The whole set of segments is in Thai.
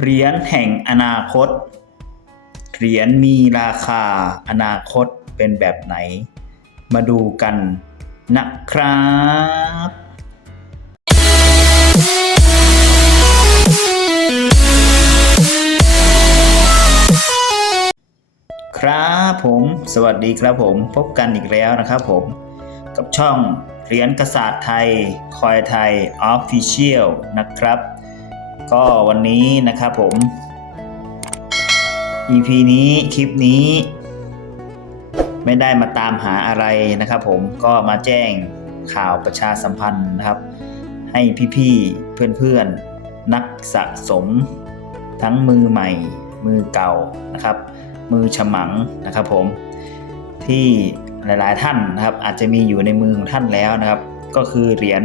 เหรียญแห่งอนาคต เหรียญมีราคาอนาคตเป็นแบบไหน มาดูกันนะครับครับผมสวัสดีครับผมพบกันอีกแล้วนะครับผมกับช่องเหรียญกษัตริย์ไทย คอยไทยออฟฟิเชียลนะครับ ก็วันนี้นะครับผม EP นี้คลิปนี้ ไม่ได้มาตามหาอะไรนะครับ ผมก็มาแจ้งข่าวประชาสัมพันธ์นะครับ ให้พี่ๆเพื่อนๆ นักสะสม ทั้งมือใหม่ มือเก่านะครับ มือฉมังนะครับผมที่หลายๆท่านนะครับอาจจะมีอยู่ในมือของท่านแล้วนะครับ ก็คือเหรียญ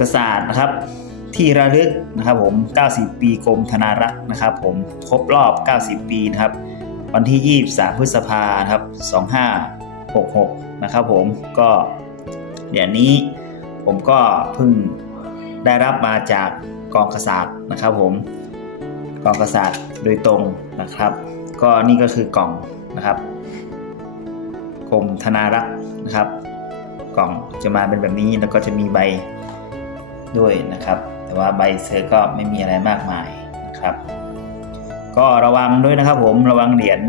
กษาตร์นะครับ ที่ระลึกนะครับผม 90 ปีกรมธนารักษ์นะครับ ผมครบรอบ 90 ปีนะครับ วันที่ 23 พฤษภาครับ 2566 นะครับผมก็เหรียญนี้ผมก็เพิ่งได้รับมาจากกองกษัตร์นะครับ ผมกองกษัตร์โดยตรงนะครับ ก็นี่ก็คือกล่องนะครับกรมธนารักษ์นะครับ กล่องจะมาเป็นแบบนี้แล้วก็จะมีใบ ด้วยนะครับ แต่ว่าใบเซอร์ก็ไม่มีอะไรมากมายนะครับ ก็ระวังด้วยนะครับผมระวังเหรียญ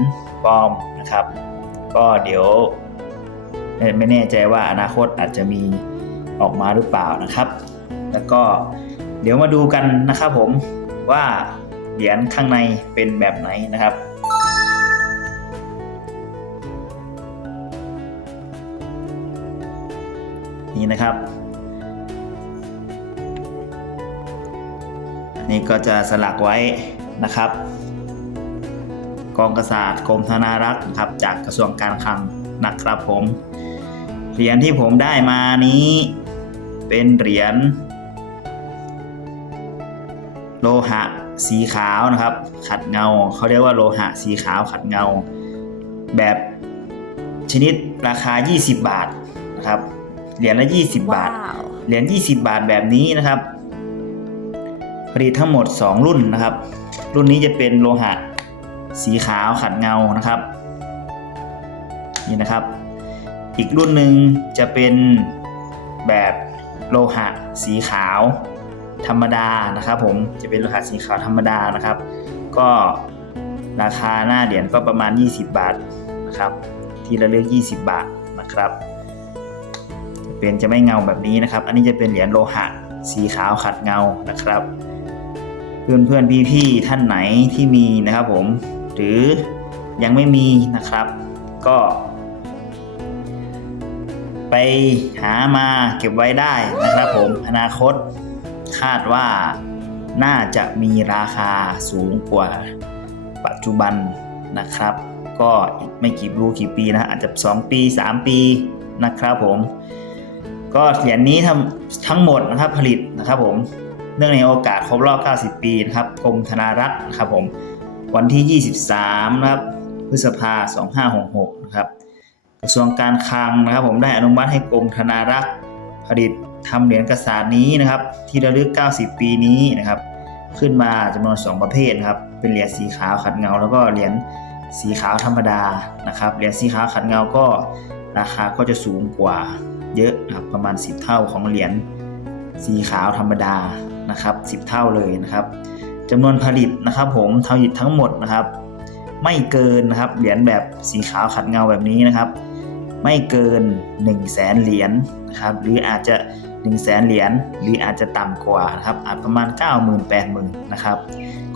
ปลอมนะครับ ก็เดี๋ยวไม่แน่ใจว่าอนาคตอาจจะมีออกมาหรือเปล่านะครับ แล้วก็เดี๋ยวมาดูกันนะครับผมว่าเหรียญข้างในเป็นแบบไหนนะครับนี่นะครับ นี่ก็จะสลักไว้นะครับกองกษัตริย์กรมธนารักษ์นะครับจากกระทรวงการคลังนะครับผม เหรียญที่ผมได้มานี้เป็นเหรียญโลหะสีขาวนะครับ ขัดเงาเขาเรียกว่าโลหะสีขาวขัดเงา แบบชนิดราคา 20 บาทนะครับเหรียญละ 20 บาทว้าวเหรียญ20 บาทแบบนี้นะครับ ผลิตทั้งหมด 2 รุ่นนะครับ รุ่นนี้จะเป็นโลหะสีขาวขัดเงานะครับนี่นะครับ อีกรุ่นหนึ่งจะเป็นแบบโลหะสีขาวธรรมดานะครับผมจะเป็นโลหะสีขาวธรรมดานะครับ ก็ราคาหน้าเหรียญก็ประมาณ 20 บาทนะครับ ที่ระลึก20 บาทนะครับ เป็นจะไม่เงาแบบนี้นะครับ อันนี้จะเป็นเหรียญโลหะสีขาวขัดเงานะครับ เพื่อนเพื่อนพี่พี่ๆท่านไหนที่มีนะครับผม หรือยังไม่มีนะครับ ก็ ไปหามาเก็บไว้ได้นะครับผมอนาคตคาดว่าน่าจะมีราคาสูงกว่าปัจจุบันนะครับ ก็ไม่กี่รู้กี่ปีนะ อาจจะ 2 ปี 3 ปีนะครับผม ก็เหรียญนี้ทำทั้งหมดนะครับผลิตนะครับผม เนื่องในโอกาสครบรอบ 90 ปีนะครับกรมธนารักษ์นะครับผมวันที่ 23นะครับพฤษภา 2566นะครับกระทรวงการคลังนะครับ ผมได้อนุมัติให้กรมธนารักษ์ผลิตทำเหรียญกระสานนี้นะครับ ที่ระลึก 90 ปีนี้นะครับ ขึ้นมาจำนวน 2 ประเภทนะครับ เป็นเหรียญสีขาวขัดเงา แล้วก็เหรียญสีขาวธรรมดานะครับเหรียญสีขาวขัดเงาก็ราคาก็จะสูงกว่าเยอะนะครับประมาณ 10 เท่าของเหรียญสีขาวธรรมดา นะครับ10 เท่าเลยนะครับจำนวนผลิตนะครับผมผลิตทั้งหมดนะครับ ไม่เกินนะครับเหรียญแบบสีขาวขัดเงาแบบนี้นะครับ ไม่เกิน 1 0 0 0 0แสนเหรียญนะครับหรืออาจจะ 1 0 0 0 0แสนเหรียญหรืออาจจะต่ำกว่านะครับอาจประมาณ 90,000 80,000นะครับ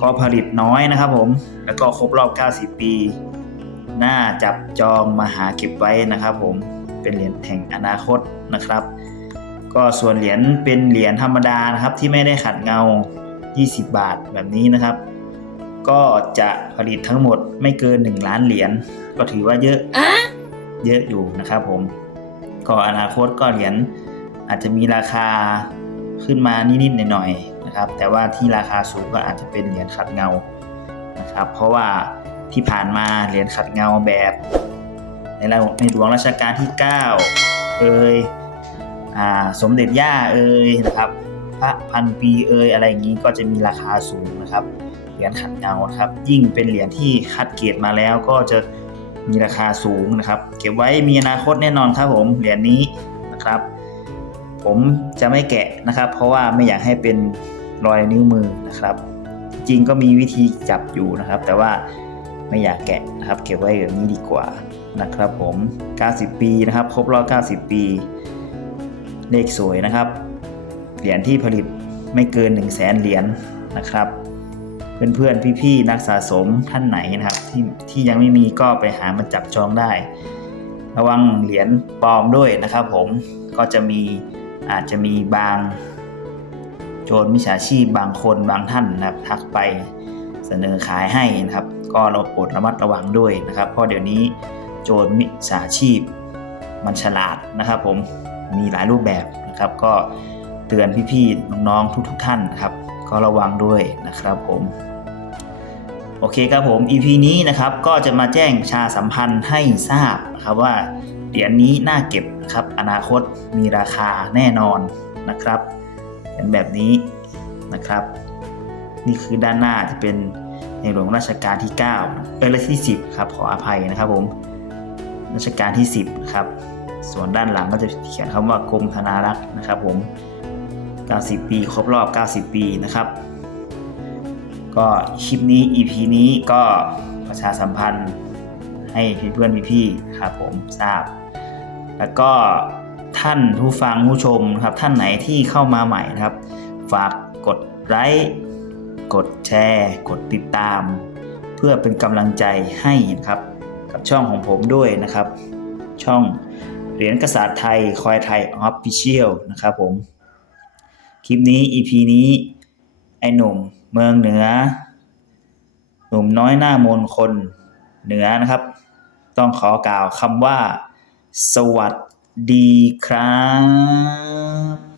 ก็ผลิตน้อยนะครับผมแล้วก็ครบรอบ 90 ปีน่าจับจองมาหาเก็บไว้นะครับผมเป็นเหรียญแห่งอนาคตนะครับ ก็ส่วนเหรียญเป็นเหรียญธรรมดานะครับที่ไม่ได้ขัดเงา 20 บาทแบบนี้นะครับ ก็จะผลิตทั้งหมดไม่เกิน 1 ล้านเหรียญก็ถือว่าเยอะอะเยอะอยู่นะครับผมก็อนาคตก็เหรียญอาจจะมีราคาขึ้นมานิดๆหน่อยๆนะครับ แต่ว่าที่ราคาสูงก็อาจจะเป็นเหรียญขัดเงานะครับ เพราะว่าที่ผ่านมาเหรียญขัดเงาแบบ ในหลวงในหลวงรัชกาลที่ 9 เอ่ยอ่า สมเด็จย่าเอ่ยนะครับ พระพันปีเอยอะไรอย่างนี้ก็จะมีราคาสูงนะครับเหรียญขัดเงาครับ ยิ่งเป็นเหรียญที่คัดเกรดมาแล้วก็จะมีราคาสูงนะครับ เก็บไว้มีอนาคตแน่นอนครับผมเหรียญนี้นะครับ ผมจะไม่แกะนะครับ เพราะว่าไม่อยากให้เป็นรอยนิ้วมือนะครับ จริงก็มีวิธีจับอยู่นะครับ แต่ว่าไม่อยากแกะนะครับ เก็บไว้แบบนี้ดีกว่านะครับ ผม 90 ปีนะครับ ครบรอบ 90 ปี เลขสวยนะครับ เหรียญที่ผลิตไม่เกิน 1 0 0 0 0แสนเหรียญนะครับ เพื่อนๆพี่ๆนักสะสมท่านไหนนะครับที่ที่ยังไม่มีก็ไปหามาจับจองได้ ระวังเหรียญปลอมด้วยนะครับ ผมก็จะมีอาจจะมีบางโจรมิจฉาชีพบางคนบางท่านนะครับ ทักไปเสนอขายให้นะครับ ก็เราโปรดระมัดระวังด้วยนะครับ เพราะเดี๋ยวนี้โจรมิจฉาชีพมันฉลาดนะครับผม มีหลายรูปแบบนะครับ ก็เตือนพี่ๆน้องๆทุกๆท่านนะครับก็ระวังด้วยนะครับผมโอเคครับผม EP นี้นะครับก็จะมาแจ้งชาสัมพันธ์ให้ทราบนะครับว่าเหรียญนนี้น่าเก็บนะครับอนาคตมีราคาแน่นอนนะครับเป็นแบบนี้นะครับ นี่คือด้านหน้าจะเป็นในหลวงรัชกาลที่ 9 เออและที่ 10 ครับขออภัยนะครับผมรัชกาลที่ 10 ครับ ส่วนด้านหลังก็จะเขียนคำว่ากรมธนารักษ์นะครับผม 90 ปีครบรอบ 90 ปีนะครับ ก็คลิปนี้ EP นี้ก็ประชาสัมพันธ์ให้เพื่อนๆพี่ๆครับผมทราบ แล้วก็ท่านผู้ฟังผู้ชมครับท่านไหนที่เข้ามาใหม่นะครับ ฝากกดไลค์กดแชร์ กดติดตาม เพื่อเป็นกำลังใจให้นะครับ กับช่องของผมด้วยนะครับ ช่อง เหรียญกษัตริย์ไทยคอยไทยออฟฟิเชียลนะครับผม คลิปนี้ EP นี้ ไอหนุ่มเมืองเหนือ หนุ่มน้อยหน้ามนคนเหนือนะครับ ต้องขอกล่าวคำว่า สวัสดีครับ